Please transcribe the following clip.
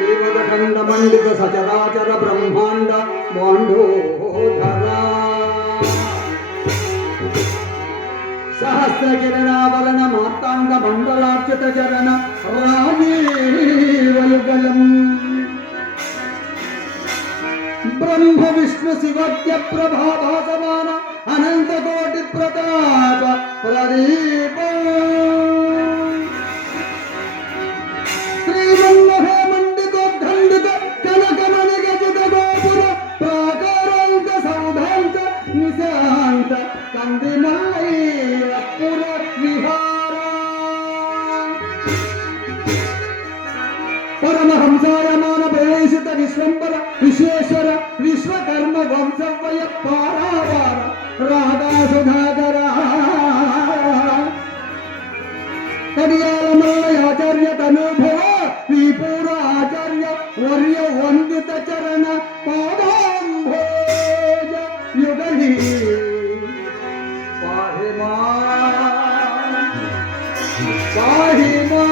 ಶ್ರೀಮದಖಂಡ ಮಂಡಿತ ಸಚರಾಚರ ಬ್ರಹ್ಮಾಂಡ ಬಾಂಡೋಧರ ಸಹಸ್ರ ಕಿರಣಾವರಣ ಮಾರ್ತಾಂಡ ಮಂಡಲಾರ್ಚಿತ ಚರಣ ರಾಜೀವಯುಗಲಂ ಬ್ರಹ್ಮ ವಿಷ್ಣು ಶಿವಜ್ಞ ಪ್ರಭಾಭಾಸಮಾನ ಅನಂತ ಕೋಟಿ ಪ್ರತಾಪ ಪ್ರದೀಪ ಶ್ರೀಮನ್ಮಹೇ ಮಂಡಿತೋದ್ದಂಡಿತ ಕನಕಮಣಿ ಗಜಿತ ಗೋಪುರ ಪ್ರಾಕಾರಾಂತ ಸೌಧಾಂತ ನಿಶಾಂತ ಕಂದಿಮಲ್ಲಯ್ಯ ಪುರ ವಿಹಾರ ಪರಮಹಂಸಾಯಮಾನ ಪ್ರವೇಶಿತ ವಿಶ್ವಂಬರ ವಿಶ್ವೇಶ್ವರ ವಿಶ್ವಕರ್ಮ ವಂಶವಯ ಪಾರಾವಾರ ರಾಧಾ ಸುಧಾಕರ ಕಡಿಯಾಲ ಮಲ್ಲಯಾಚಾರ್ಯ ತನುಭವ ವಿಪೂರ ಆಚಾರ್ಯ ವರ್ಯ ವಂದಿತ ಚರಣ ಪಾದಾಂಭೋಜ ಯುಗಲಿ ಪಾಹಿಮಾ ಪಾಹಿಮಾ